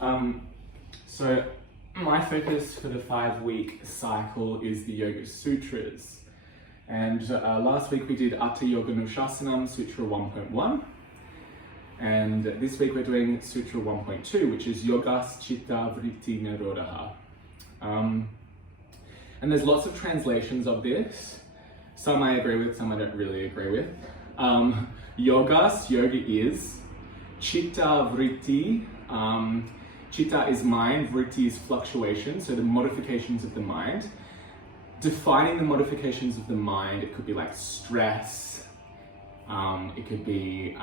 So my focus for the 5-week cycle is the Yoga Sutras. And last week we did Atta Yoga Nushasanam, Sutra 1.1. And this week we're doing Sutra 1.2, which is Yogas Chitta Vritti Nirodha. And there's lots of translations of this. Some I agree with, some I don't really agree with. Yogas, yoga is. Chitta Vritti, Chitta is mind, Vritti is fluctuation, so the modifications of the mind. Defining the modifications of the mind, it could be like stress, it could be,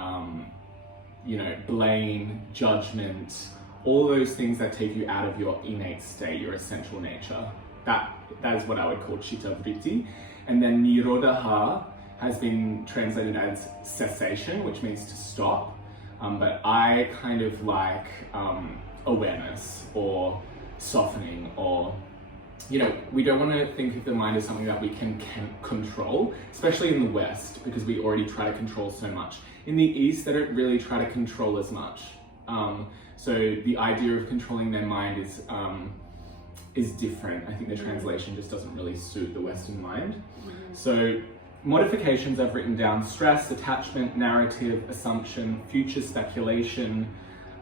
blame, judgment, all those things that take you out of your innate state, your essential nature. That is what I would call Chitta Vritti. And then Nirodha has been translated as cessation, which means to stop. But I kind of like awareness or softening, or, we don't want to think of the mind as something that we can control, especially in the West, because we already try to control so much. In the East, they don't really try to control as much. So the idea of controlling their mind is different. I think the translation just doesn't really suit the Western mind. So modifications I've written down: stress, attachment, narrative, assumption, future speculation,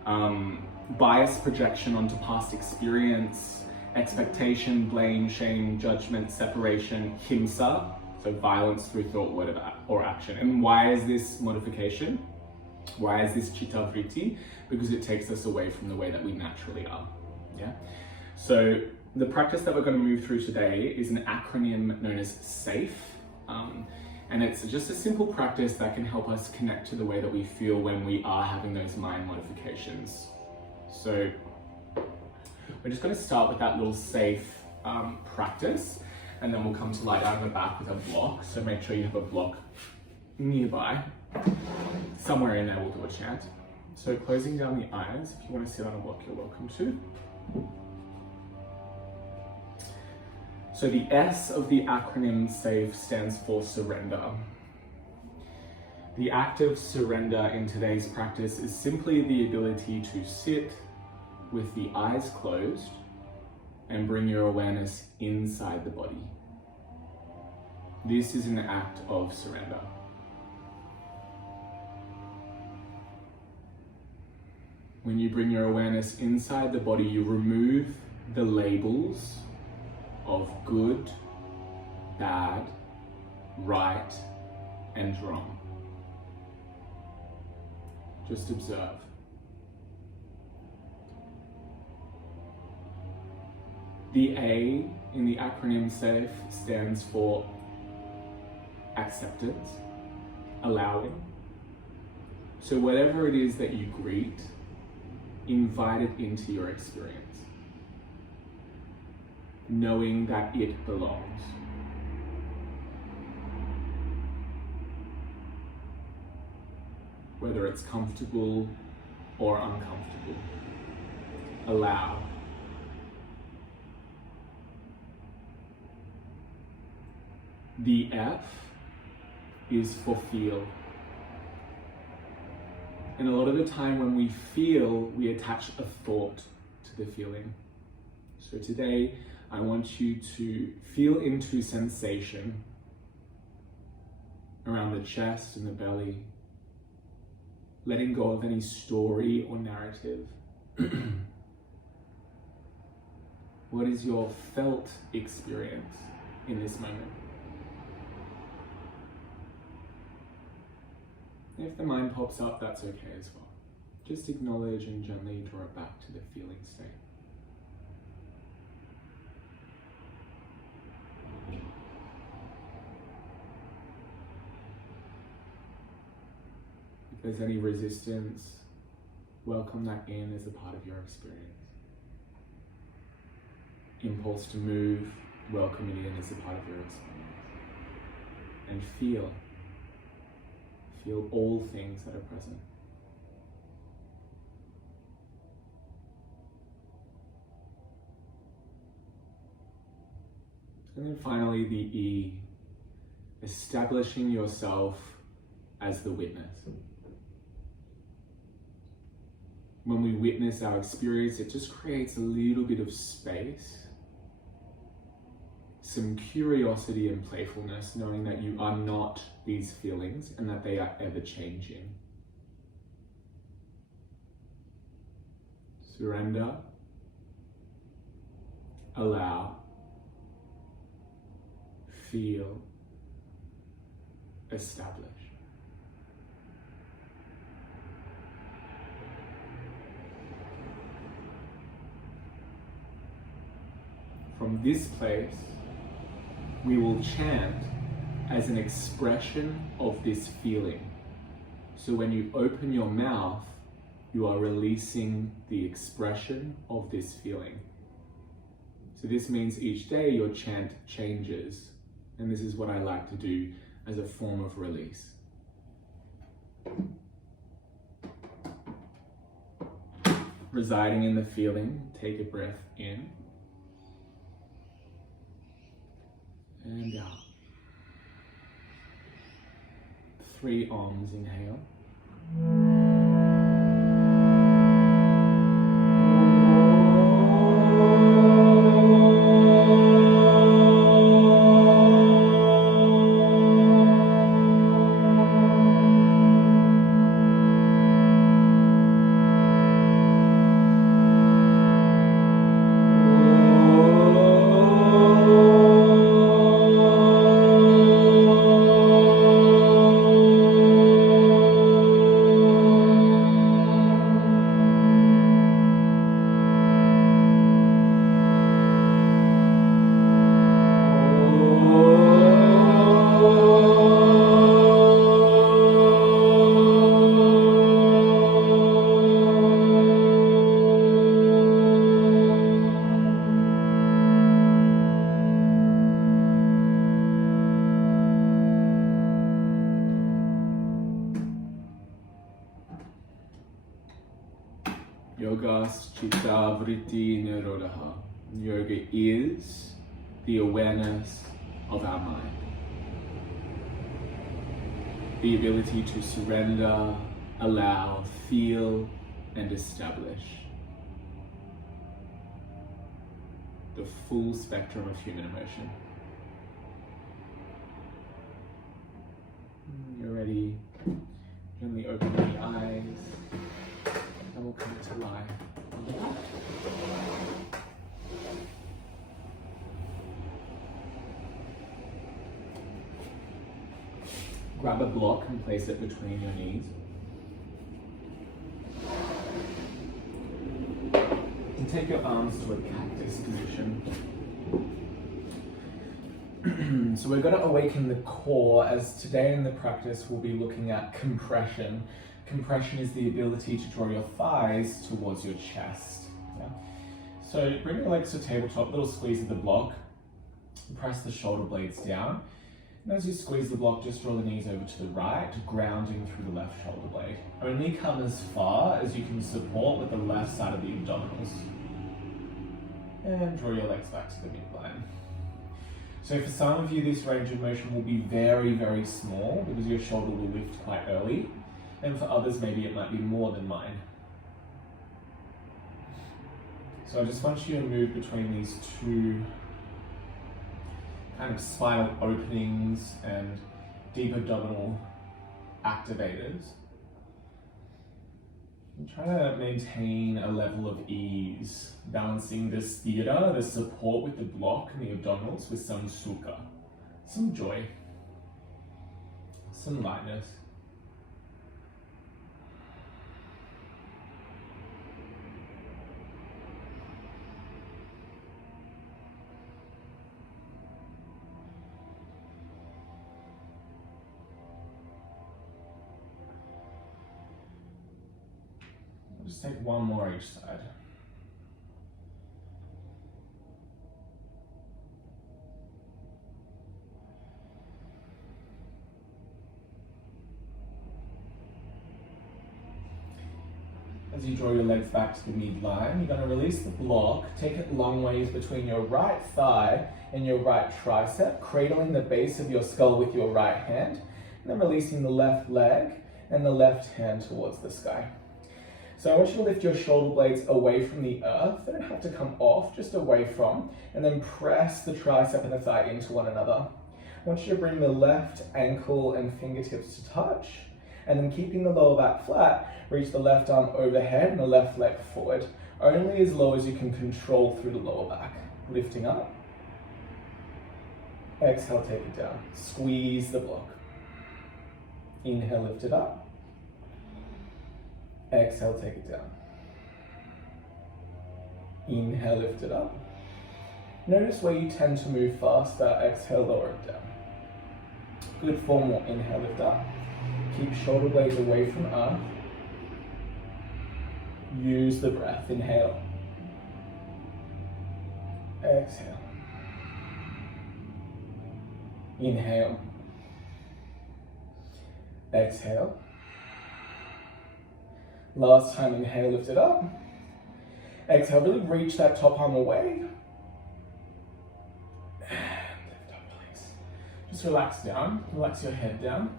bias projection onto past experience, expectation, blame, shame, judgment, separation, himsa, so violence through thought, word, or action. And why is this modification? Why is this Chitta Vritti? Because it takes us away from the way that we naturally are. Yeah. So the practice that we're going to move through today is an acronym known as SAFE. And it's just a simple practice that can help us connect to the way that we feel when we are having those mind modifications. So we're just going to start with that little SAFE practice, and then we'll come to lie down on the back with a block. So make sure you have a block nearby. Somewhere in there we'll do a chant. So closing down the eyes, if you want to sit on a block, you're welcome to. So the S of the acronym SAFE stands for surrender. The act of surrender in today's practice is simply the ability to sit with the eyes closed and bring your awareness inside the body. This is an act of surrender. When you bring your awareness inside the body, you remove the labels of good, bad, right, and wrong. Just observe. The A in the acronym SAFE stands for acceptance, allowing. So whatever it is that you greet, invite it into your experience, knowing that it belongs. Whether it's comfortable or uncomfortable, allow. The F is for feel. And a lot of the time when we feel, we attach a thought to the feeling. So today, I want you to feel into sensation around the chest and the belly, letting go of any story or narrative. What is your felt experience in this moment? If the mind pops up, that's okay as well. Just acknowledge and gently draw it back to the feeling state. If there's any resistance, welcome that in as a part of your experience. Impulse to move, welcome it in as a part of your experience. And feel all things that are present. And then finally, the E, establishing yourself as the witness. when we witness our experience, it just creates a little bit of space, some curiosity and playfulness, knowing that you are not these feelings and that they are ever changing. Surrender, allow, feel, establish. From this place, we will chant as an expression of this feeling. So when you open your mouth, you are releasing the expression of this feeling. So this means each day your chant changes. And this is what I like to do as a form of release. Residing in the feeling, take a breath in and out. 3 arms, inhale. Yogas Chitta Vritti Nirodha. Yoga is the awareness of our mind. The ability to surrender, allow, feel, and establish. The full spectrum of human emotion. You're ready. Gently open the eyes. And we'll come to lie on the back. Grab a block and place it between your knees. And take your arms to a cactus position. So we're going to awaken the core, as today in the practice we'll be looking at compression. Compression is the ability to draw your thighs towards your chest. Yeah? So bring your legs to tabletop, little squeeze of the block, press the shoulder blades down, and as you squeeze the block, just draw the knees over to the right, grounding through the left shoulder blade. Only come as far as you can support with the left side of the abdominals. And draw your legs back to the midline. So for some of you, this range of motion will be very, very small because your shoulder will lift quite early. And for others, maybe it might be more than mine. So I just want you to move between these two kind of spinal openings and deep abdominal activators. And try to maintain a level of ease, balancing this theatre, the support with the block and the abdominals with some sukha, some joy, some lightness. Just take one more each side. As you draw your legs back to the midline, you're going to release the block, take it long ways between your right thigh and your right tricep, cradling the base of your skull with your right hand, and then releasing the left leg and the left hand towards the sky. So I want you to lift your shoulder blades away from the earth. They don't have to come off, just away from, and then press the tricep and the thigh into one another. I want you to bring the left ankle and fingertips to touch, and then keeping the lower back flat, reach the left arm overhead and the left leg forward, only as low as you can control through the lower back. Lifting up. Exhale, take it down. Squeeze the block. Inhale, lift it up. Exhale, take it down. Inhale, lift it up. Notice where you tend to move faster. Exhale, lower it down. Good, 4 more. Inhale, lift up. Keep shoulder blades away from earth. Use the breath. Inhale. Exhale. Inhale. Exhale. Last time, inhale, lift it up. Exhale, really reach that top arm away. And lift up, release. Just relax down, relax your head down.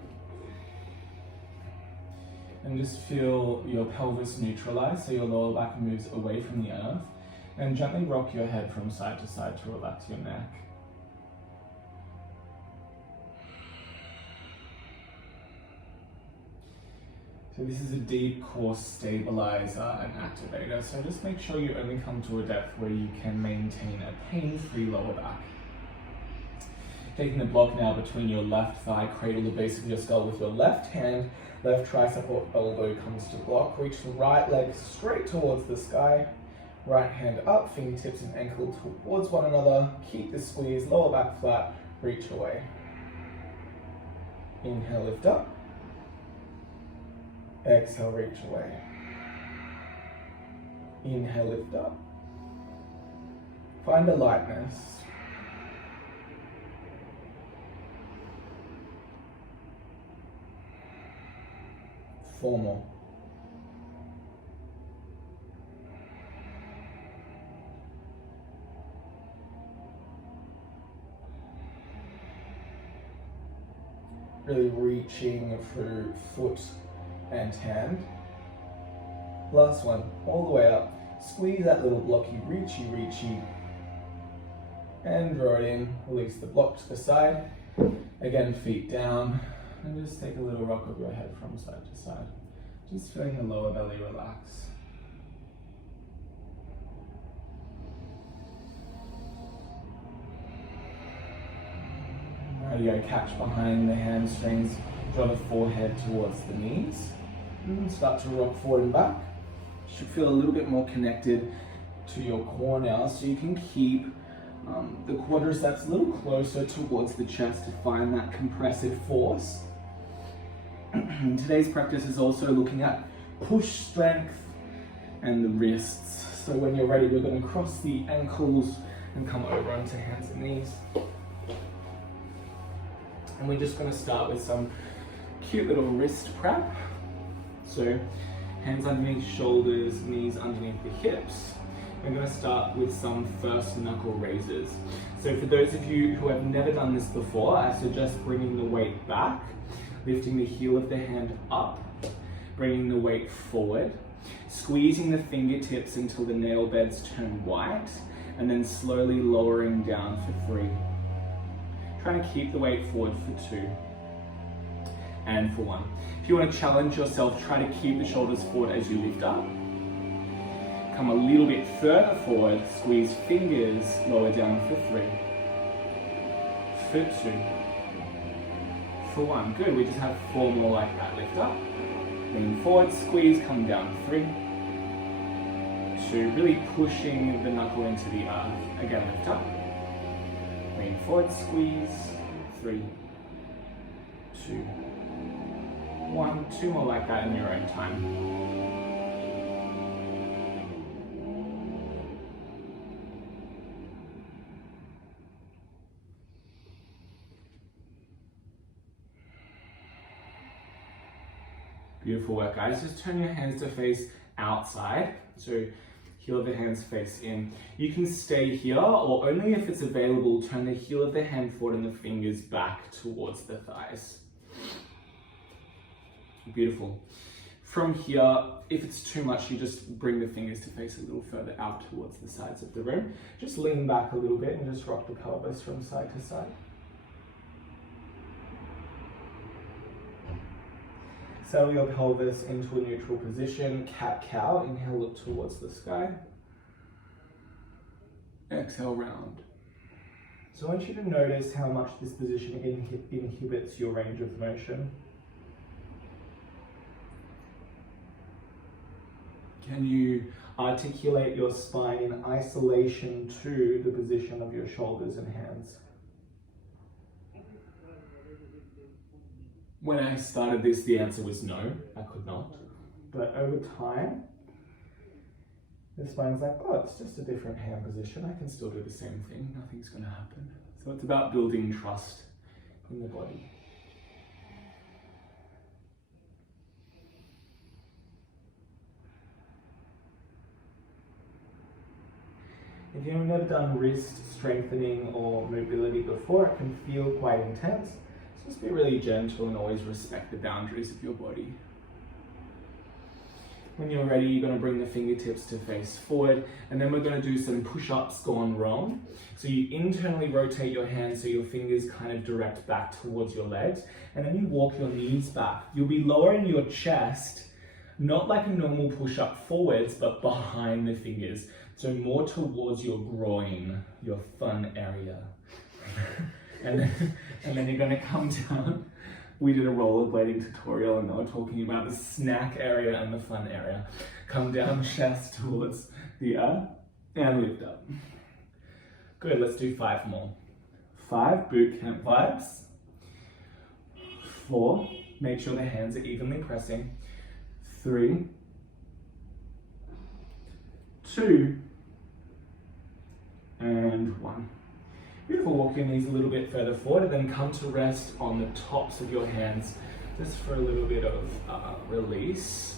And just feel your pelvis neutralize, so your lower back moves away from the earth. And gently rock your head from side to side to relax your neck. So this is a deep core stabilizer and activator, so just make sure you only come to a depth where you can maintain a pain-free lower back. Taking the block now between your left thigh, cradle the base of your skull with your left hand, left tricep or elbow comes to block, reach the right leg straight towards the sky, right hand up, fingertips and ankle towards one another, keep the squeeze, lower back flat, reach away. Inhale, lift up. Exhale, reach away. Inhale, lift up. Find a lightness. Four more. Really reaching through foot and hand. Last one, all the way up. Squeeze that little blocky, reachy. And draw it in, release the block to the side. Again, feet down. And just take a little rock of your head from side to side. Just feeling the lower belly relax. There you go, catch behind the hamstrings, draw the forehead towards the knees. And start to rock forward and back. Should feel a little bit more connected to your core now, so you can keep the quadriceps a little closer towards the chest to find that compressive force. Today's practice is also looking at push strength and the wrists. So when you're ready, we're going to cross the ankles and come over onto hands and knees. And we're just going to start with some cute little wrist prep. So hands underneath shoulders, knees underneath the hips. We're going to start with some first knuckle raises. So for those of you who have never done this before, I suggest bringing the weight back, lifting the heel of the hand up, bringing the weight forward, squeezing the fingertips until the nail beds turn white, and then slowly lowering down for 3. Trying to keep the weight forward for 2. And for 1. If you want to challenge yourself, try to keep the shoulders forward as you lift up. Come a little bit further forward, squeeze fingers, lower down for 3. For 2. For 1. Good, we just have 4 more like that. Lift up, lean forward, squeeze, come down. 3. 2. Really pushing the knuckle into the earth. Again, lift up. Lean forward, squeeze. 3. 2. 1. 2 more like that in your own time. Beautiful work, guys. Just turn your hands to face outside. So heel of the hands face in. You can stay here, or only if it's available, turn the heel of the hand forward and the fingers back towards the thighs. Beautiful. From here, if it's too much, you just bring the fingers to face a little further out towards the sides of the room. Just lean back a little bit and just rock the pelvis from side to side. Settle your pelvis into a neutral position, cat-cow. Inhale, look towards the sky. Exhale, round. So I want you to notice how much this position inhibits your range of motion. Can you articulate your spine in isolation to the position of your shoulders and hands? When I started this, the answer was no, I could not. But over time, the spine's like, oh, it's just a different hand position. I can still do the same thing. Nothing's going to happen. So it's about building trust in the body. If you've never done wrist strengthening or mobility before, it can feel quite intense. So just be really gentle and always respect the boundaries of your body. When you're ready, you're going to bring the fingertips to face forward, and then we're going to do some push-ups gone wrong. So you internally rotate your hands so your fingers kind of direct back towards your legs, and then you walk your knees back. You'll be lowering your chest, not like a normal push-up forwards, but behind the fingers. So more towards your groin, your fun area. and then you're going to come down. We did a rollerblading tutorial and they were talking about the snack area and the fun area. Come down, chest towards the earth and lift up. Good, let's do 5 more. 5, boot camp vibes. 4, make sure the hands are evenly pressing. 3, 2, and 1. Beautiful, walk your knees a little bit further forward and then come to rest on the tops of your hands just for a little bit of release.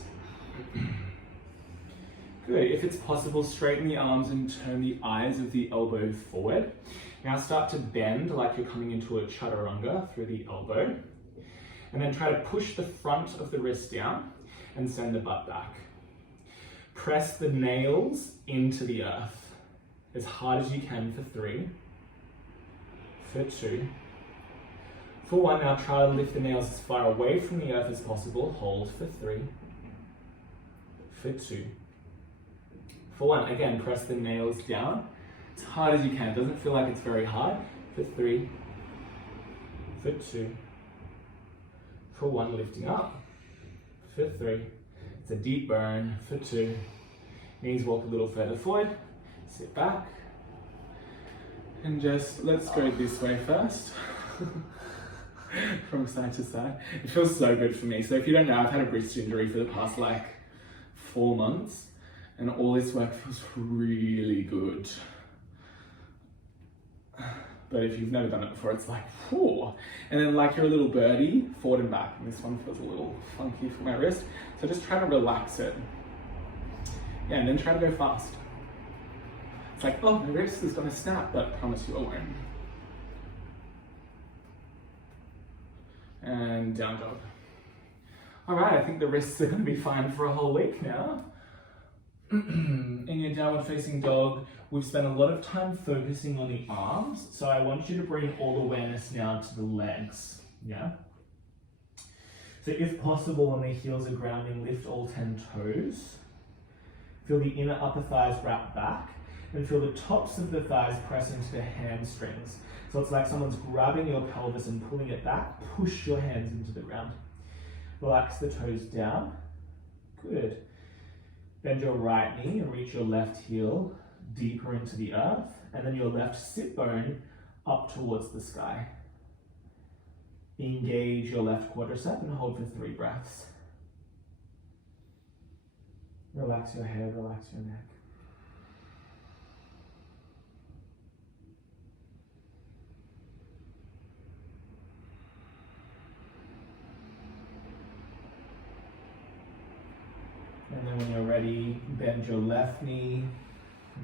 Good, if it's possible, straighten the arms and turn the eyes of the elbow forward. Now start to bend like you're coming into a chaturanga through the elbow. And then try to push the front of the wrist down and send the butt back. Press the nails into the earth as hard as you can for 3. For 2. For 1, now try to lift the nails as far away from the earth as possible. Hold for 3. For 2. For 1, again, press the nails down as hard as you can. Doesn't feel like it's very hard. For 3. For 2. For 1, lifting up. For 3. It's a deep burn. For 2. Knees walk a little further forward. Sit back. And just, let's go this way first. From side to side. It feels so good for me. So if you don't know, I've had a wrist injury for the past 4 months. And all this work feels really good. But if you've never done it before, it's like, whew. And then you're a little birdie, forward and back. And this one feels a little funky for my wrist. So just try to relax it. Yeah, and then try to go fast. It's like, oh, my wrist is going to snap, but I promise you it won't. And down dog. All right, I think the wrists are going to be fine for a whole week now. In your downward facing dog, we've spent a lot of time focusing on the arms, so I want you to bring all the awareness now to the legs, yeah? So if possible, when the heels are grounding, lift all 10 toes. Feel the inner upper thighs wrap back. And feel the tops of the thighs press into the hamstrings. So it's like someone's grabbing your pelvis and pulling it back. Push your hands into the ground. Relax the toes down. Good. Bend your right knee and reach your left heel deeper into the earth. And then your left sit bone up towards the sky. Engage your left quadricep and hold for 3 breaths. Relax your head, relax your neck. And then when you're ready, bend your left knee,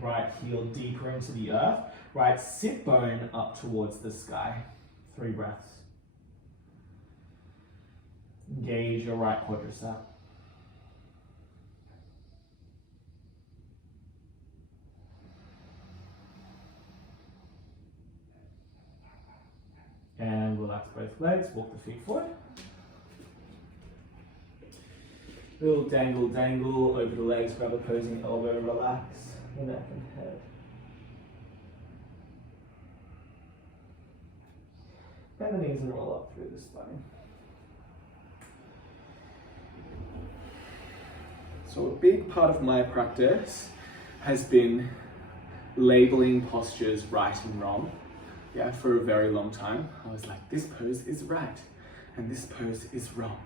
right heel deeper into the earth, right sit bone up towards the sky. 3 breaths. Engage your right quadricep. relax both legs, walk the feet forward. Little dangle, dangle over the legs, grab opposing elbow, relax the neck and head. Bend the knees and roll up through the spine. So a big part of my practice has been labeling postures right and wrong. Yeah, for a very long time. I was like, this pose is right and this pose is wrong.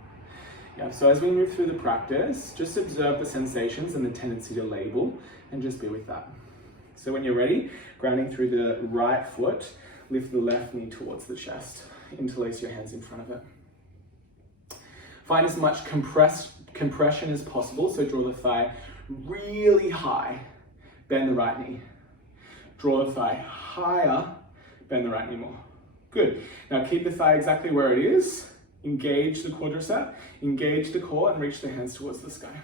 Yeah, so as we move through the practice, just observe the sensations and the tendency to label and just be with that. So when you're ready, grounding through the right foot, lift the left knee towards the chest. Interlace your hands in front of it. Find as much compression as possible, so draw the thigh really high, bend the right knee. Draw the thigh higher, bend the right knee more. Good. Now keep the thigh exactly where it is. Engage the quadricep, engage the core, and reach the hands towards the sky.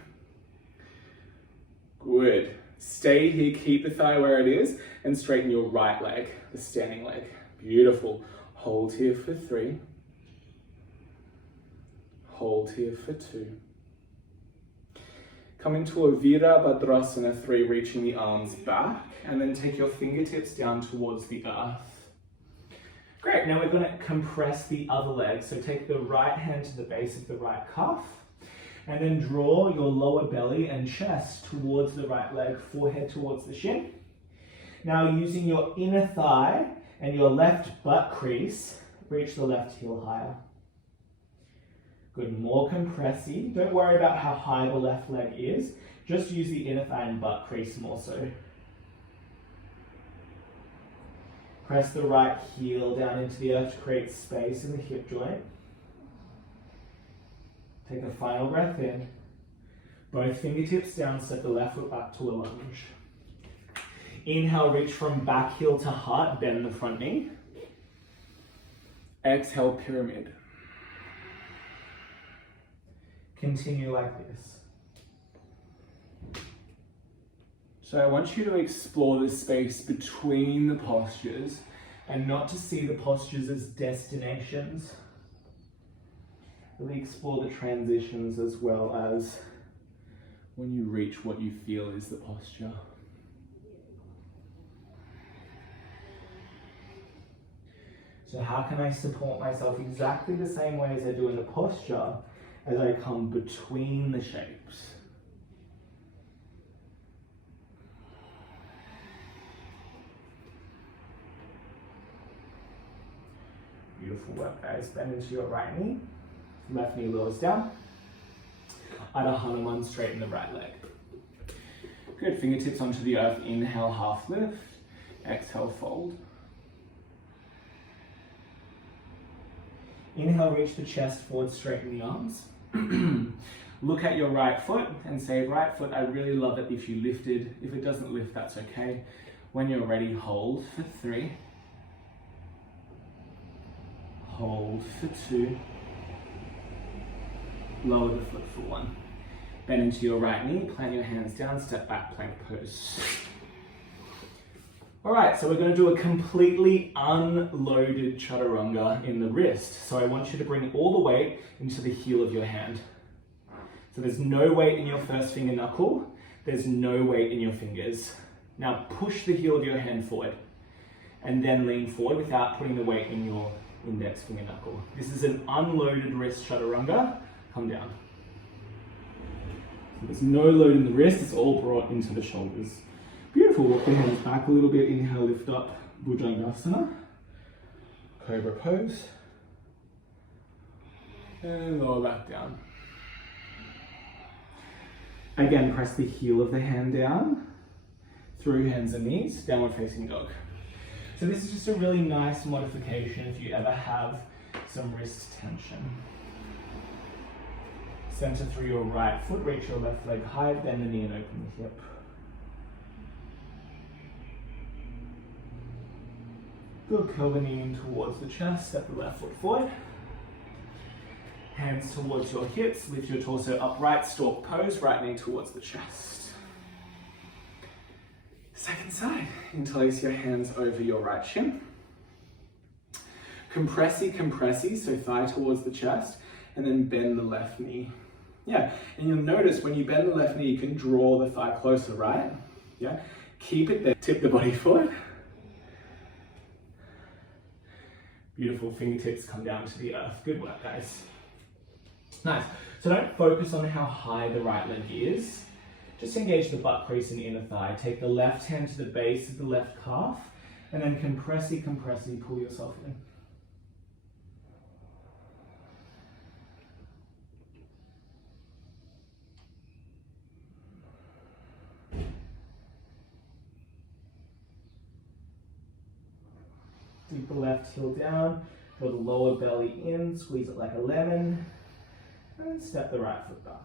Good. Stay here, keep the thigh where it is, and straighten your right leg, the standing leg. Beautiful. Hold here for 3. Hold here for 2. Come into a Veerabhadrasana 3, reaching the arms back, and then take your fingertips down towards the earth. Great, now we're going to compress the other leg. So take the right hand to the base of the right calf, and then draw your lower belly and chest towards the right leg, forehead towards the shin. Now using your inner thigh and your left butt crease, reach the left heel higher. Good, more compressy. Don't worry about how high the left leg is. Just use the inner thigh and butt crease more so. Press the right heel down into the earth to create space in the hip joint. Take a final breath in. Both fingertips down, step the left foot back to a lunge. Inhale, reach from back heel to heart, bend the front knee. Exhale, pyramid. Continue like this. So I want you to explore the space between the postures and not to see the postures as destinations. Really explore the transitions as well as when you reach what you feel is the posture. So how can I support myself exactly the same way as I do in the posture as I come between the shapes? Beautiful work, guys. Bend into your right knee. Left knee lowers down. Adho Hanuman, straighten the right leg. Good, fingertips onto the earth. Inhale, half lift. Exhale, fold. Inhale, reach the chest forward, straighten the arms. Look at your right foot and say, right foot, I really love it if you lifted. If it doesn't lift, that's okay. When you're ready, hold for 3. Hold for 2. Lower the foot for 1. Bend into your right knee, plant your hands down, step back, plank pose. All right, so we're going to do a completely unloaded chaturanga in the wrist. So I want you to bring all the weight into the heel of your hand. So there's no weight in your first finger knuckle. There's no weight in your fingers. Now push the heel of your hand forward and then lean forward without putting the weight in your index finger knuckle. This is an unloaded wrist chaturanga. Come down. So there's no load in the wrist. It's all brought into the shoulders. Beautiful. Walk the hands back a little bit. Inhale, lift up. Bhujangasana. Cobra pose. And lower back down. Again, press the heel of the hand down. Through hands and knees. Downward facing dog. So this is just a really nice modification if you ever have some wrist tension. Center through your right foot, reach your left leg high, bend the knee and open the hip. Good, curl the knee in towards the chest, step the left foot forward. Hands towards your hips, lift your torso upright, stork pose, right knee towards the chest. Second side, interlace your hands over your right shin. compressy, so thigh towards the chest, and then bend the left knee. Yeah, and you'll notice when you bend the left knee, you can draw the thigh closer, right? Yeah, keep it there, tip the body forward. Beautiful, fingertips come down to the earth. Good work, guys. Nice. So don't focus on how high the right leg is. Just engage the butt crease and inner thigh. Take the left hand to the base of the left calf, and then compressy, pull yourself in. Deep the left heel down, draw the lower belly in, squeeze it like a lemon, and step the right foot back.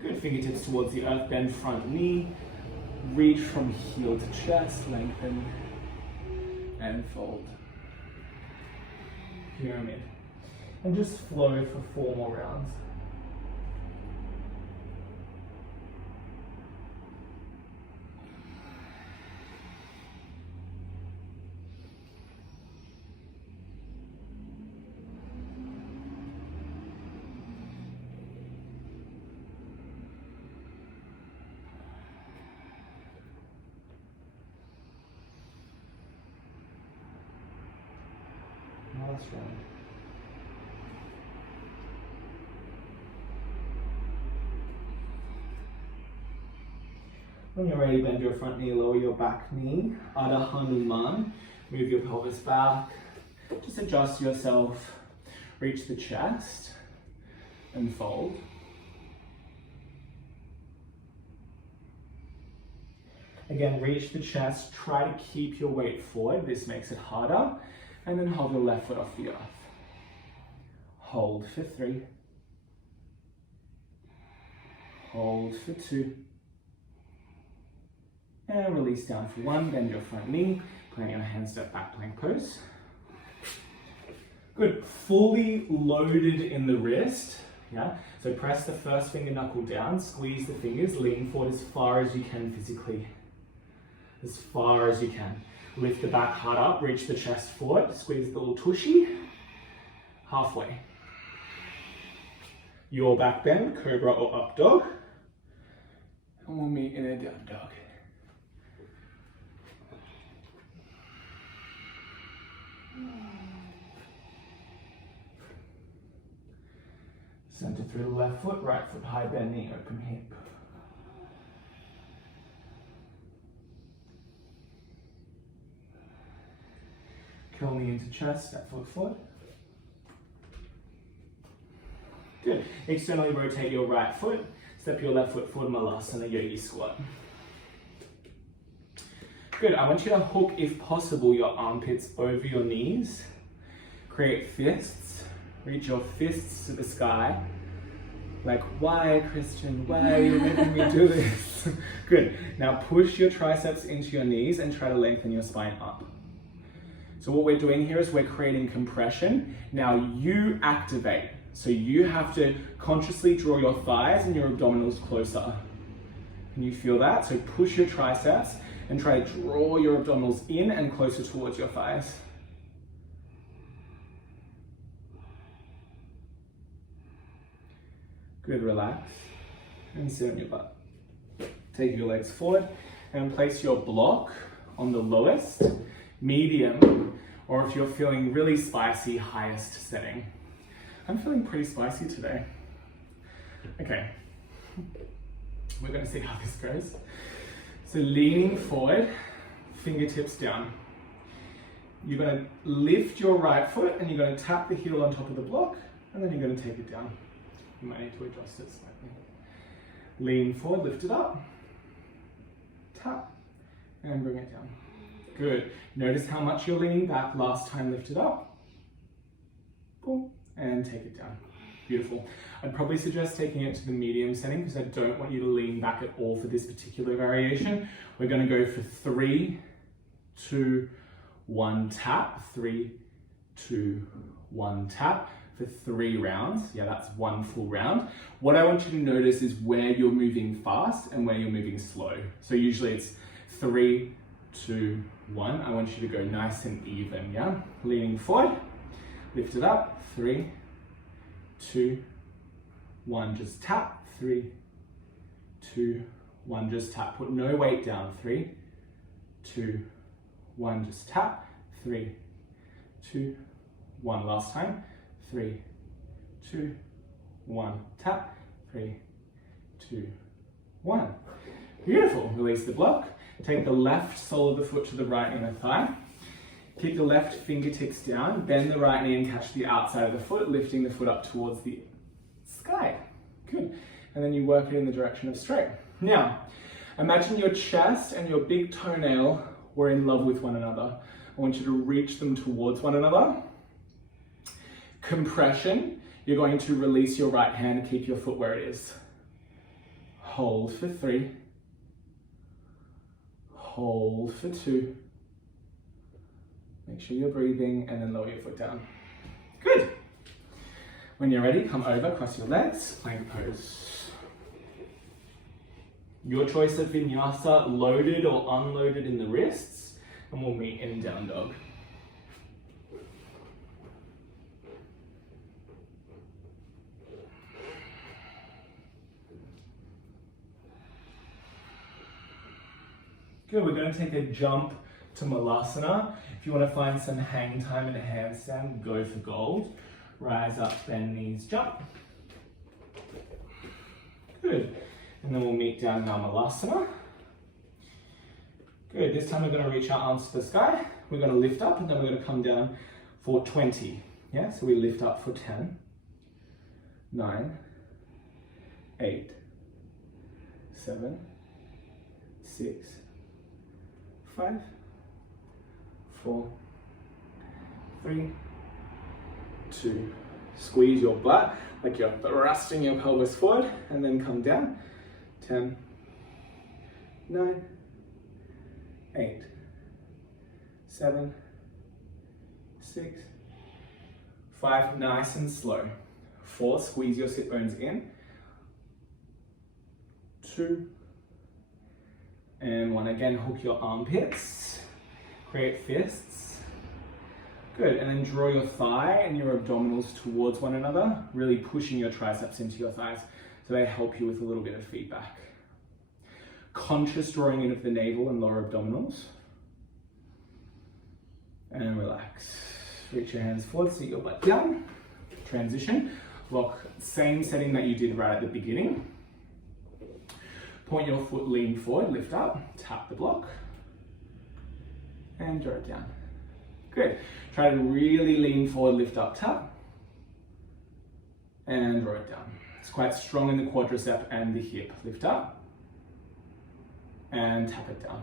Good, fingertips towards the earth, bend front knee, reach from heel to chest, lengthen, and fold. Pyramid. And just flow for 4 more rounds. Last round. When you're ready, bend your front knee, lower your back knee. Adha Hanuman. Move your pelvis back. Just adjust yourself. Reach the chest and fold. Again, reach the chest. Try to keep your weight forward. This makes it harder. And then hold your left foot off the earth. Hold for 3. Hold for 2. And release down for 1. Bend your front knee. Plant your hands to backplank pose. Good. Fully loaded in the wrist. Yeah. So press the first finger knuckle down. Squeeze the fingers. Lean forward as far as you can physically. As far as you can. Lift the back heart up, reach the chest forward, squeeze the little tushy, halfway. Your back bend, cobra or up dog. And we'll meet in a down dog. Center through the left foot, right foot high bend knee, open hip. Curl knee into chest, step foot forward. Good. Externally rotate your right foot. Step your left foot forward, Malasana yogi squat. Good. I want you to hook, if possible, your armpits over your knees. Create fists. Reach your fists to the sky. Like, why, Christian? Why are you making me do this? Good. Now push your triceps into your knees and try to lengthen your spine up. So what we're doing here is we're creating compression. Now you activate. So you have to consciously draw your thighs and your abdominals closer. Can you feel that? So push your triceps and try to draw your abdominals in and closer towards your thighs. Good, relax. And sit on your butt. Take your legs forward and place your block on the lowest, medium, or if you're feeling really spicy, highest setting. I'm feeling pretty spicy today. Okay, we're gonna see how this goes. So leaning forward, fingertips down. You're gonna lift your right foot and you're gonna tap the heel on top of the block, and then you're gonna take it down. You might need to adjust it slightly. Lean forward, lift it up, tap, and bring it down. Good. Notice how much you're leaning back. Last time, lift it up. Boom. And take it down. Beautiful. I'd probably suggest taking it to the medium setting because I don't want you to lean back at all for this particular variation. We're going to go for 3, 2, 1 tap. 3, 2, 1 tap for 3 rounds. Yeah, that's 1 full round. What I want you to notice is where you're moving fast and where you're moving slow. So usually it's 3, 2, 1. I want you to go nice and even, yeah? Leaning forward, lift it up, 3, 2, 1, just tap, 3, 2, 1, just tap. Put no weight down, 3, 2, 1, just tap, 3, 2, 1, last time, 3, 2, 1, tap, 3, 2, 1. Beautiful, release the block. Take the left sole of the foot to the right inner thigh. Keep the left fingertips down, bend the right knee and catch the outside of the foot, lifting the foot up towards the sky. Good. And then you work it in the direction of straight. Now, imagine your chest and your big toenail were in love with one another. I want you to reach them towards one another. Compression, you're going to release your right hand and keep your foot where it is. Hold for 3. Hold for 2. Make sure you're breathing and then lower your foot down. Good. When you're ready, come over, cross your legs, plank pose. Your choice of vinyasa, loaded or unloaded in the wrists, and we'll meet in down dog. Good, we're going to take a jump to Malasana. If you want to find some hang time in a handstand, go for gold. Rise up, bend knees, jump. Good. And then we'll meet down now Malasana. Good, this time we're going to reach our arms to the sky. We're going to lift up and then we're going to come down for 20. Yeah, so we lift up for 10, 9, 8, 7, 6, 5, 4, 3, 2. Squeeze your butt like you're thrusting your pelvis forward and then come down. 10, 9, 8, 7, 6, 5. Nice and slow. 4. Squeeze your sit bones in. 2. And 1. Again, hook your armpits. Create fists. Good, and then draw your thigh and your abdominals towards one another, really pushing your triceps into your thighs so they help you with a little bit of feedback. Conscious drawing in of the navel and lower abdominals. And relax. Reach your hands forward, sit your butt down. Transition. Lock, same setting that you did right at the beginning. Point your foot, lean forward, lift up, tap the block, and draw it down. Good. Try to really lean forward, lift up, tap, and draw it down. It's quite strong in the quadricep and the hip. Lift up, and tap it down.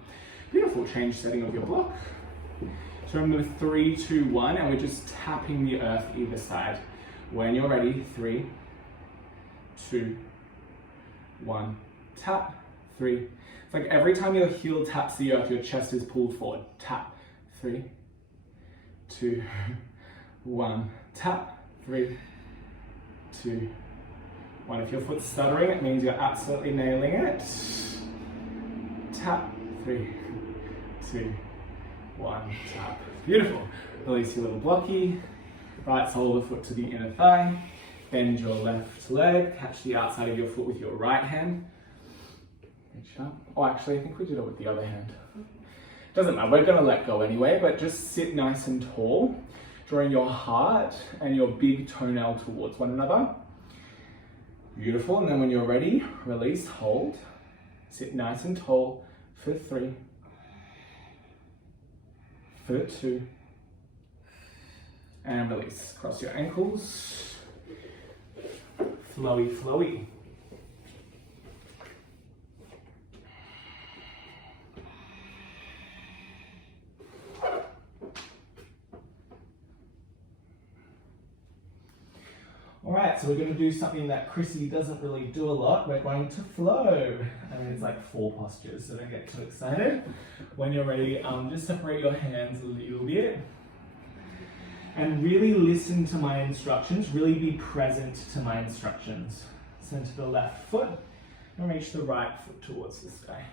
Beautiful. Change setting of your block. So remember 3, 2, 1, and we're just tapping the earth either side. When you're ready, 3, 2, 1, tap, 3. It's like every time your heel taps the earth, your chest is pulled forward. Tap, 3, 2, 1, tap, 3, 2, 1. If your foot's stuttering, it means you're absolutely nailing it. Tap, 3, 2, 1, tap. Beautiful. Release your little blocky. Right sole of the foot to the inner thigh. Bend your left leg. Catch the outside of your foot with your right hand. Reach up. Oh, actually, I think we did it with the other hand. Doesn't matter, we're gonna let go anyway, but just sit nice and tall, drawing your heart and your big toenail towards one another. Beautiful, and then when you're ready, release, hold. Sit nice and tall for 3, for 2, and release. Cross your ankles, flowy, flowy. Alright, so we're going to do something that Krissy doesn't really do a lot. We're going to flow. And it's like 4 postures, so don't get too excited. When you're ready, just separate your hands a little bit. And really listen to my instructions. Really be present to my instructions. Center the left foot and reach the right foot towards the sky.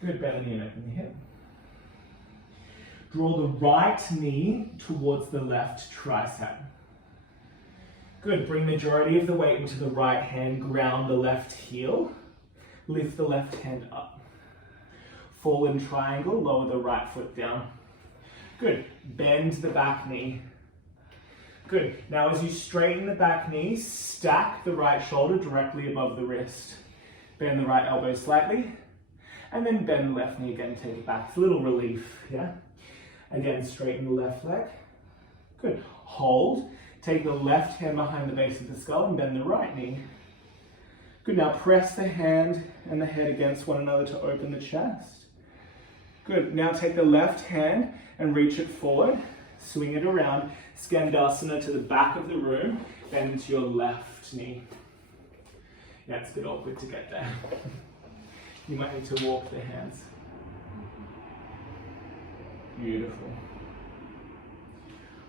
Good, bend the knee and open the hip. Draw the right knee towards the left tricep. Good, bring majority of the weight into the right hand, ground the left heel, lift the left hand up. Fallen triangle, lower the right foot down. Good, bend the back knee. Good, now as you straighten the back knee, stack the right shoulder directly above the wrist. Bend the right elbow slightly, and then bend the left knee again, take it back. It's a little relief, yeah? Again, straighten the left leg. Good, hold. Take the left hand behind the base of the skull and bend the right knee. Good, now press the hand and the head against one another to open the chest. Good, now take the left hand and reach it forward, swing it around, Skandasana to the back of the room, bend into your left knee. Yeah, it's a bit awkward to get there. You might need to walk the hands. Beautiful.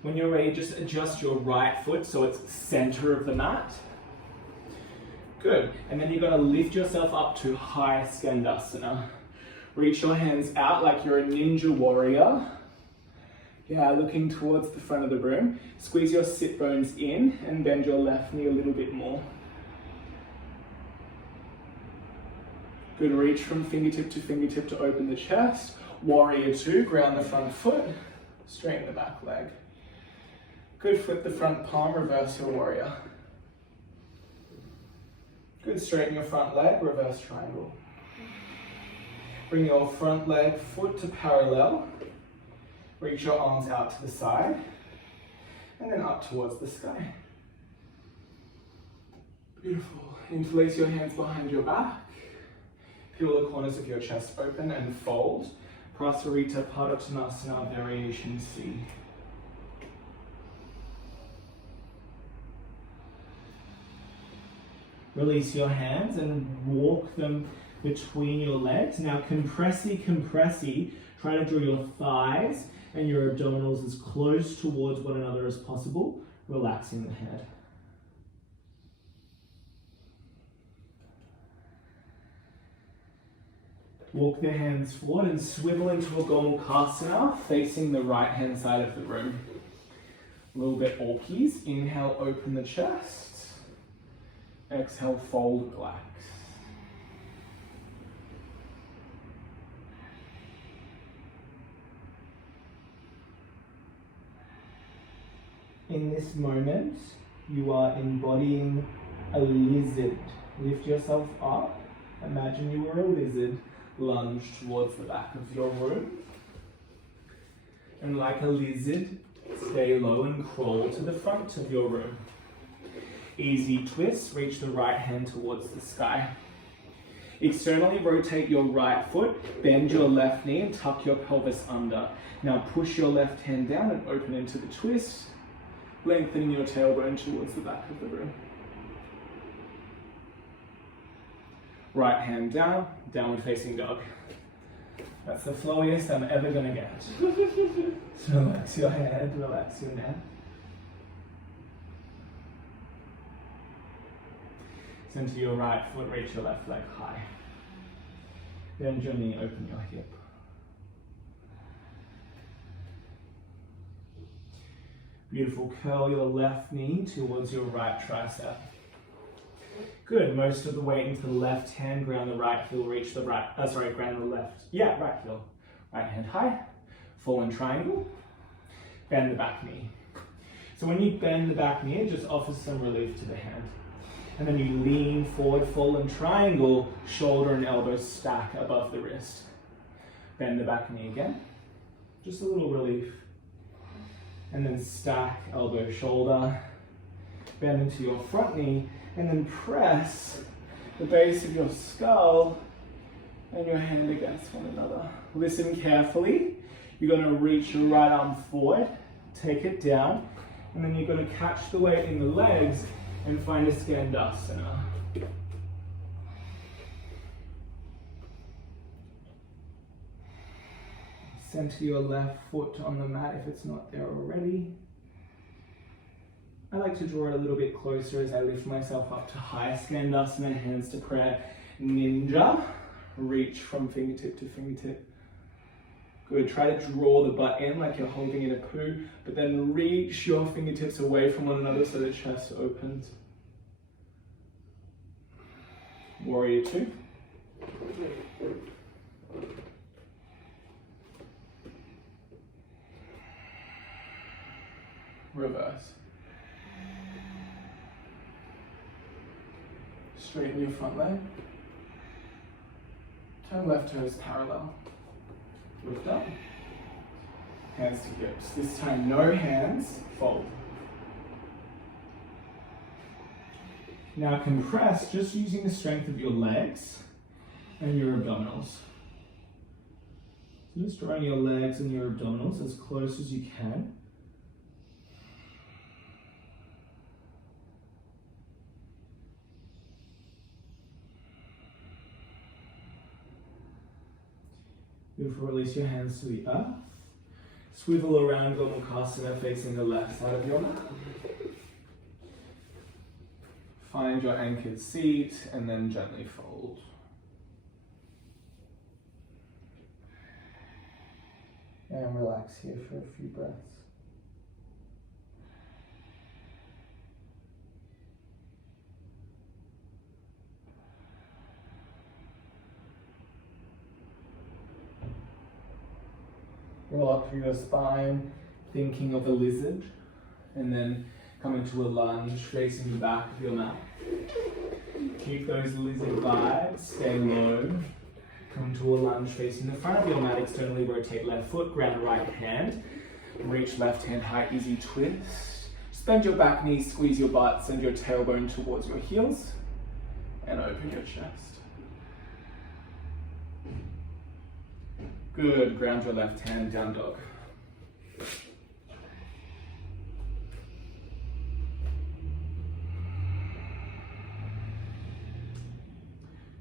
When you're ready, just adjust your right foot so it's center of the mat. Good, and then you're gonna lift yourself up to high Skandasana. Reach your hands out like you're a ninja warrior. Yeah, looking towards the front of the room. Squeeze your sit bones in and bend your left knee a little bit more. Good, reach from fingertip to open the chest. Warrior 2, ground the front foot, straighten the back leg. Good, flip the front palm, reverse your warrior. Good, straighten your front leg, reverse triangle. Bring your front leg, foot to parallel. Reach your arms out to the side, and then up towards the sky. Beautiful. Interlace your hands behind your back. Peel the corners of your chest open and fold. Prasarita Padottanasana, Variation C. Release your hands and walk them between your legs. Now compressy. Try to draw your thighs and your abdominals as close towards one another as possible, relaxing the head. Walk the hands forward and swivel into a Gomukhasana, facing the right hand side of the room. A little bit orkies. Inhale, open the chest. Exhale, fold, relax. In this moment, you are embodying a lizard. Lift yourself up. Imagine you were a lizard. Lunge towards the back of your room. And like a lizard, stay low and crawl to the front of your room. Easy twist, reach the right hand towards the sky. Externally rotate your right foot, bend your left knee and tuck your pelvis under. Now push your left hand down and open into the twist, lengthening your tailbone towards the back of the room. Right hand down, downward facing dog. That's the flowiest I'm ever gonna get. So relax your head, relax your neck. Center your right foot, reach your left leg high. Bend your knee, open your hip. Beautiful, curl your left knee towards your right tricep. Good, most of the weight into the left hand, ground the right heel, reach the right, ground the left, right heel. Right hand high, fallen triangle, bend the back knee. So when you bend the back knee, it just offers some relief to the hand. And then you lean forward, fallen triangle, shoulder and elbow stack above the wrist. Bend the back knee again, just a little relief. And then stack, elbow, shoulder, bend into your front knee, and then press the base of your skull and your hand against one another. Listen carefully. You're going to reach your right arm forward, take it down, and then you're going to catch the weight in the legs and find a Skandasana. Center your left foot on the mat if it's not there already. I like to draw it a little bit closer as I lift myself up to high Skandasana, hands to prayer, ninja. reach from fingertip to fingertip. Good, try to draw the butt in like you're holding in a poo, but then reach your fingertips away from one another so the chest opens. Warrior 2. Reverse. Straighten your front leg. Turn left toes parallel. Lift up. Hands to hips. This time no hands, fold. Now compress just using the strength of your legs and your abdominals. So just drawing your legs and your abdominals as close as you can. Beautiful, release your hands to the earth. Swivel around Malasana facing the left side of your mat. Find your anchored seat and then gently fold. And relax here for a few breaths. Roll up through your spine, thinking of a lizard, and then come into a lunge facing the back of your mat. Keep those lizard vibes, stay low. Come to a lunge facing the front of your mat, externally rotate left foot, ground right hand. Reach left hand high, easy twist. Bend your back knee, squeeze your butt, send your tailbone towards your heels, and open your chest. Good, ground your left hand, down dog.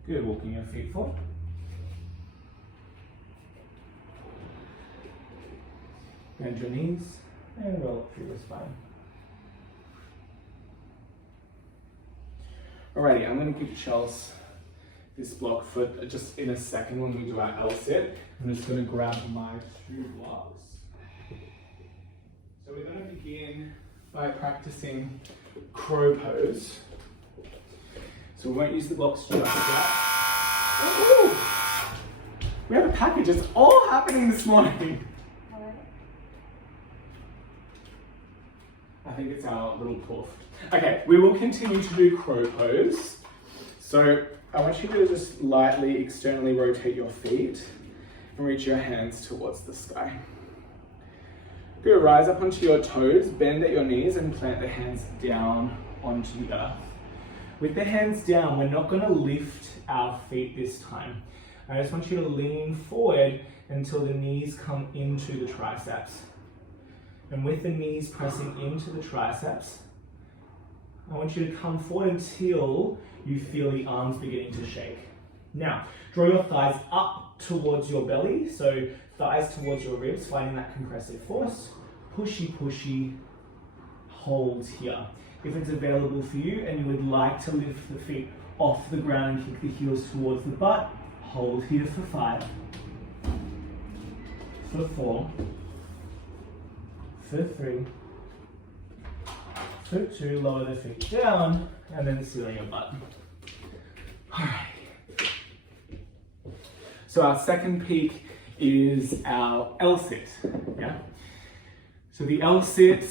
Good, walking your feet forward. Bend your knees and roll up through your spine. Alrighty, I'm going to give Chels this block foot just in a second when we do our L sit. I'm just going to grab my 2 blocks. So we're going to begin by practicing crow pose. So we won't use the blocks just yet. Ooh! We have a package, it's all happening this morning. I think it's our little puff. Okay, we will continue to do crow pose. So I want you to just lightly externally rotate your feet and reach your hands towards the sky. Good, rise up onto your toes, bend at your knees and plant the hands down onto the earth. With the hands down, we're not going to lift our feet this time. I just want you to lean forward until the knees come into the triceps. And with the knees pressing into the triceps, I want you to come forward until you feel the arms beginning to shake. Now, draw your thighs up towards your belly, so thighs towards your ribs, finding that compressive force. Pushy, pushy, hold here. If it's available for you and you would like to lift the feet off the ground and kick the heels towards the butt, hold here for 5, for 4, for 3, for 2, lower the feet down, and then seal your butt. Alright. So our second peak is our L sit. Yeah. So the L sit,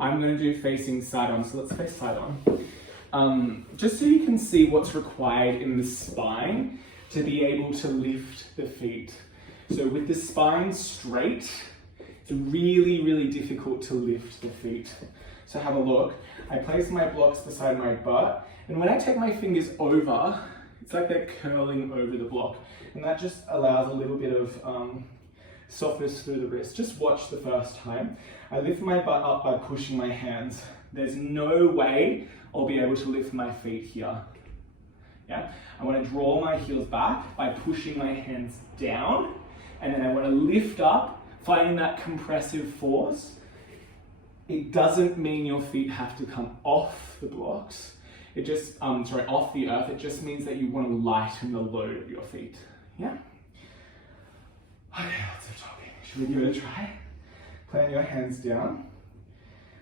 I'm going to do facing side on. So let's face side on. Just so you can see what's required in the spine to be able to lift the feet. So with the spine straight, it's really, really difficult to lift the feet. So have a look. I place my blocks beside my butt, and when I take my fingers over, it's like they're curling over the block, and that just allows a little bit of softness through the wrist. Just watch the first time. I lift my butt up by pushing my hands. There's no way I'll be able to lift my feet here. Yeah, I want to draw my heels back by pushing my hands down, and then I want to lift up, finding that compressive force. It doesn't mean your feet have to come off the blocks. it just, off the earth, it just means that you want to lighten the load of your feet. Yeah? Okay, lots of talking. Should we give it a try? Plant your hands down.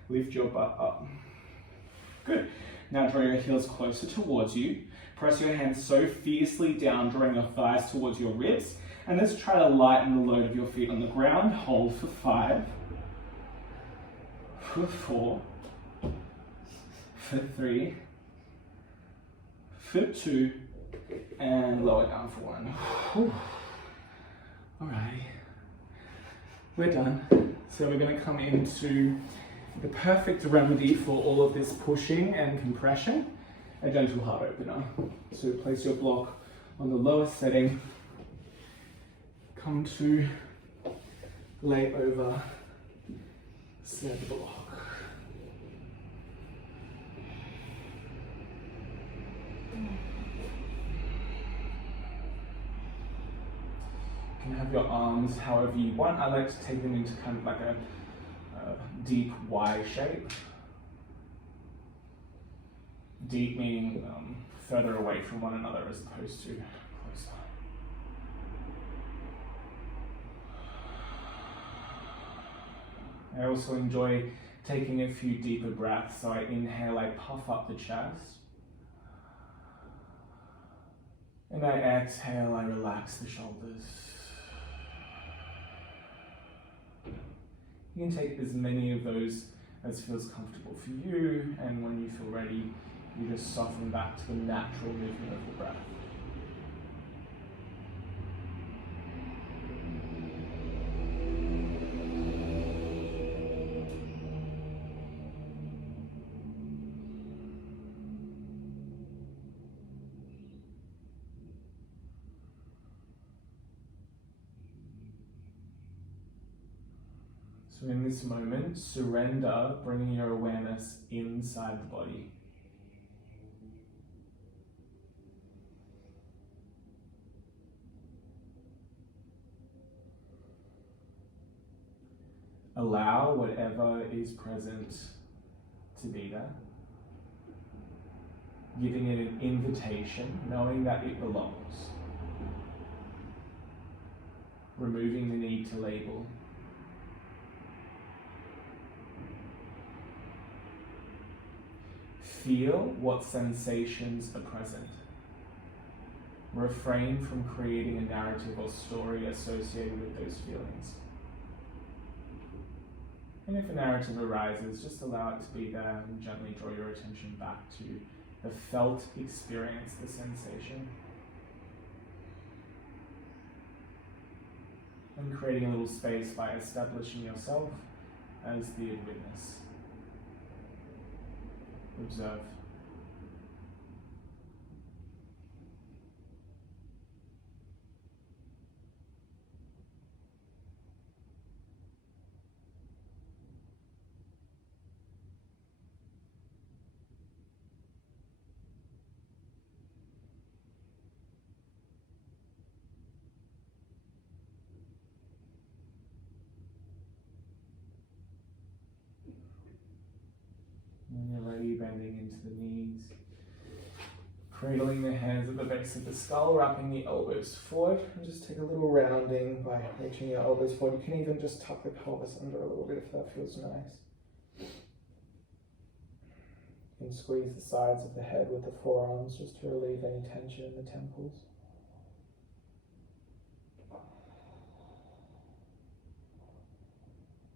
Lift your butt up. Good. Now draw your heels closer towards you. Press your hands so fiercely down, drawing your thighs towards your ribs. And let's try to lighten the load of your feet on the ground. Hold for 5, for 4, for 3, for 2, and lower down for 1. Alrighty, we're done. So we're going to come into the perfect remedy for all of this pushing and compression, a gentle heart opener. So place your block on the lowest setting. Come to lay over said block. You can have your arms however you want. I like to take them into kind of like a deep Y shape. Deep meaning further away from one another as opposed to closer. I also enjoy taking a few deeper breaths. So I inhale, I puff up the chest. And I exhale, I relax the shoulders. You can take as many of those as feels comfortable for you, and when you feel ready, you just soften back to the natural movement of the breath. So in this moment, surrender, bringing your awareness inside the body. Allow whatever is present to be there. Giving it an invitation, knowing that it belongs. Removing the need to label. Feel what sensations are present. Refrain from creating a narrative or story associated with those feelings. And if a narrative arises, just allow it to be there and gently draw your attention back to the felt experience, the sensation. And creating a little space by establishing yourself as the witness. Observe. When you're ready, bending into the knees, cradling the hands at the base of the skull, wrapping the elbows forward, and just take a little rounding by reaching your elbows forward. You can even just tuck the pelvis under a little bit if that feels nice. You can squeeze the sides of the head with the forearms just to relieve any tension in the temples.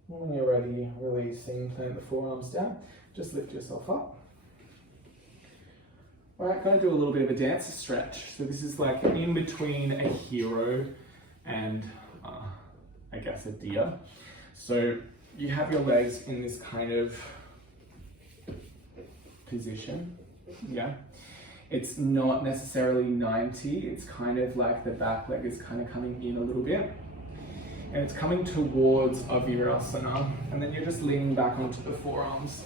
When you're ready, releasing, plant the forearms down. Just lift yourself up. Alright, going to do a little bit of a dancer stretch. So this is like in between a hero and I guess a deer. So you have your legs in this kind of position. Yeah. It's not necessarily 90. It's kind of like the back leg is kind of coming in a little bit. And it's coming towards a Veerabhadrasana. And then you're just leaning back onto the forearms.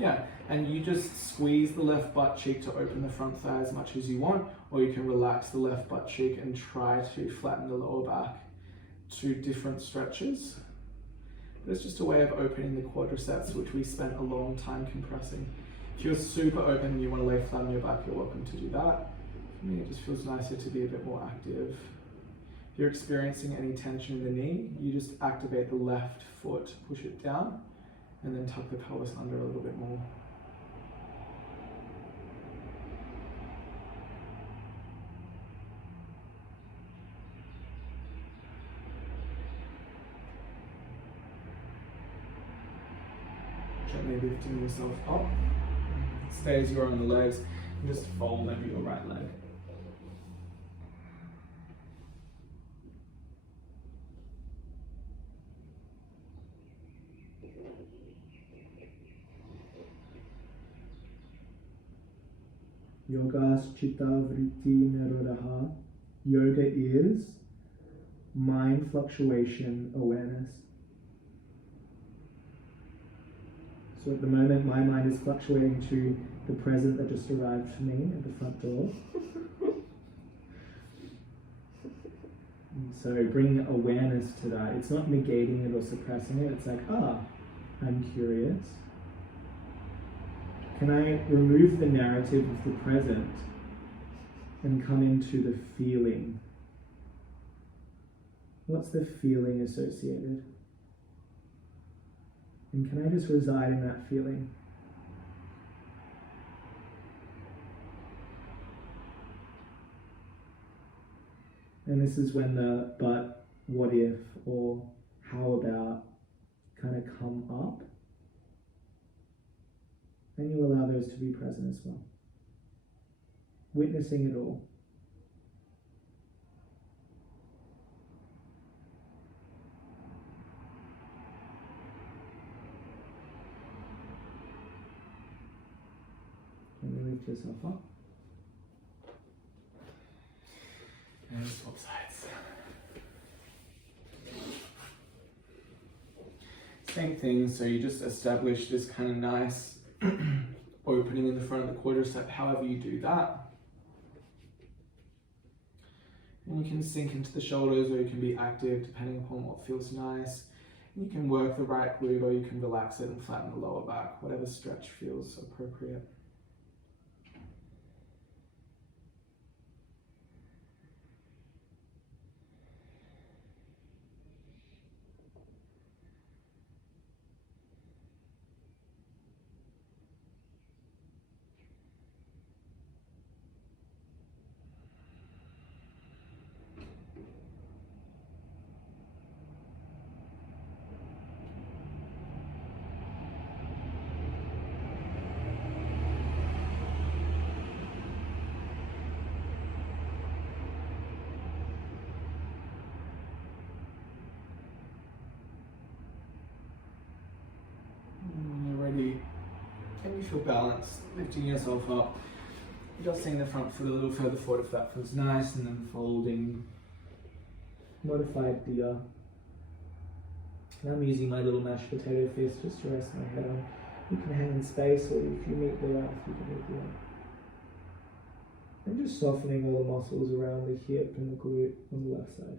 Yeah, and you just squeeze the left butt cheek to open the front thigh as much as you want, or you can relax the left butt cheek and try to flatten the lower back. 2 different stretches. But it's just a way of opening the quadriceps, which we spent a long time compressing. If you're super open and you want to lay flat on your back, you're welcome to do that. For me, it just feels nicer to be a bit more active. If you're experiencing any tension in the knee, you just activate the left foot, push it down, and then tuck the pelvis under a little bit more. Gently lifting yourself up. Stay as you're on the legs, and just fold over your right leg. Yogas Chitta Vritti Nirodha. Yoga is mind fluctuation awareness. So at the moment, my mind is fluctuating to the present that just arrived for me at the front door. And so bring awareness to that. It's not negating it or suppressing it. It's like, I'm curious. Can I remove the narrative of the present and come into the feeling? What's the feeling associated? And can I just reside in that feeling? And this is when the but, what if, or how about kind of come up. And you allow those to be present as well. Witnessing it all. And then lift yourself up. And swap sides. Same thing, so you just establish this kind of nice opening in the front of the quadricep, however you do that. And you can sink into the shoulders, or you can be active depending upon what feels nice. And you can work the right glute, or you can relax it and flatten the lower back, whatever stretch feels appropriate. Can you feel balanced, lifting yourself up, adjusting the front foot a little further forward if that feels nice, and then folding. Modified diya. And I'm using my little mashed potato fist just to rest my head on. You can hang in space, or if you meet the earth, you can meet the earth. And just softening all the muscles around the hip and the glute on the left side.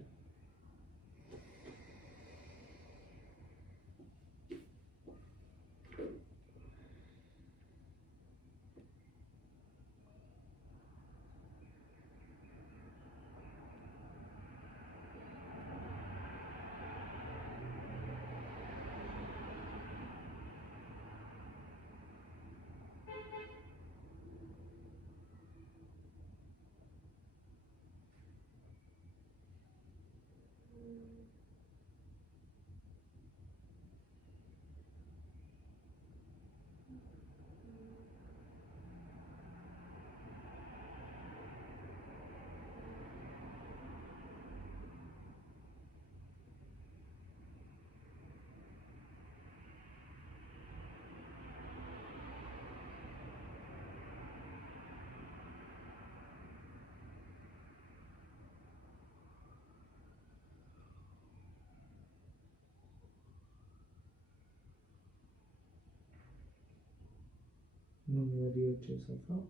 And when you're ready, lift yourself up.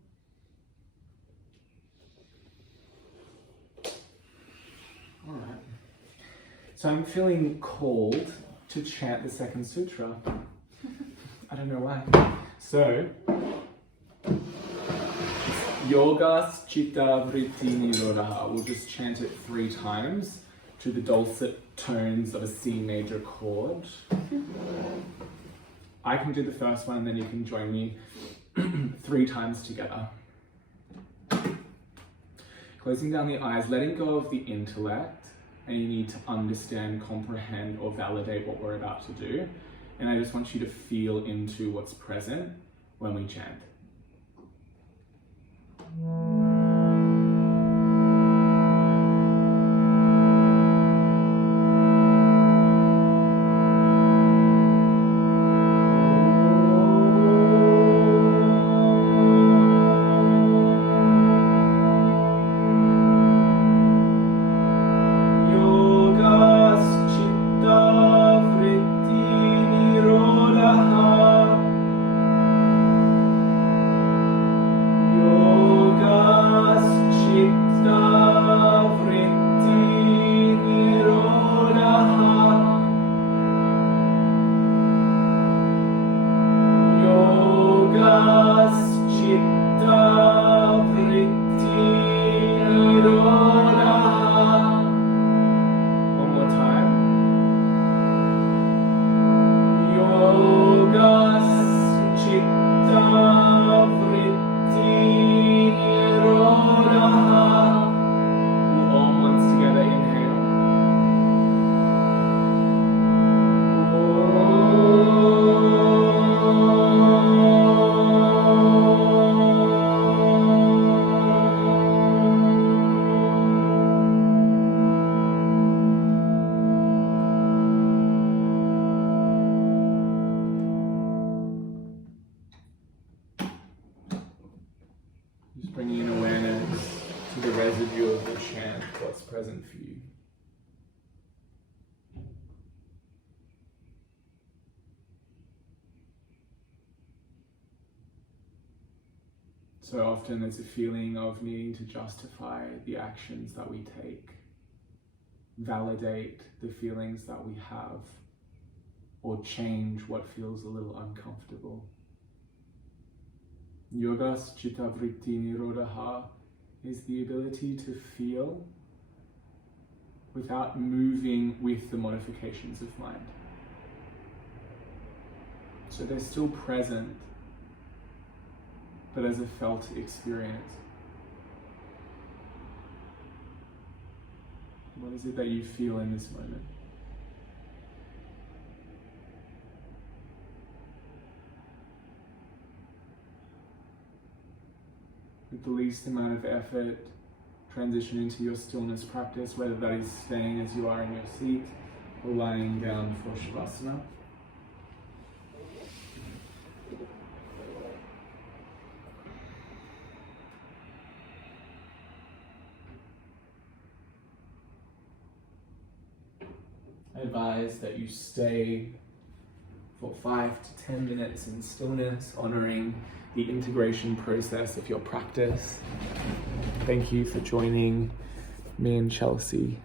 Alright. So I'm feeling cold to chant the second sutra. I don't know why. So, Yogas Chitta Vritti Nirodha. We'll just chant it 3 times to the dulcet tones of a C major chord. I can do the first one, and then you can join me 3 times together. Closing down the eyes, letting go of the intellect, and you need to understand, comprehend, or validate what we're about to do. And I just want you to feel into what's present when we chant. Bringing in awareness to the residue of the chant, what's present for you. So often there's a feeling of needing to justify the actions that we take, validate the feelings that we have, or change what feels a little uncomfortable. Yogas Chitta Vritti Nirodha is the ability to feel without moving with the modifications of mind. So they're still present, but as a felt experience. What is it that you feel in this moment? With the least amount of effort, transition into your stillness practice, whether that is staying as you are in your seat or lying down for Shavasana. I advise that you stay for 5 to 10 minutes in stillness, honoring the integration process of your practice. Thank you for joining me and Chelsea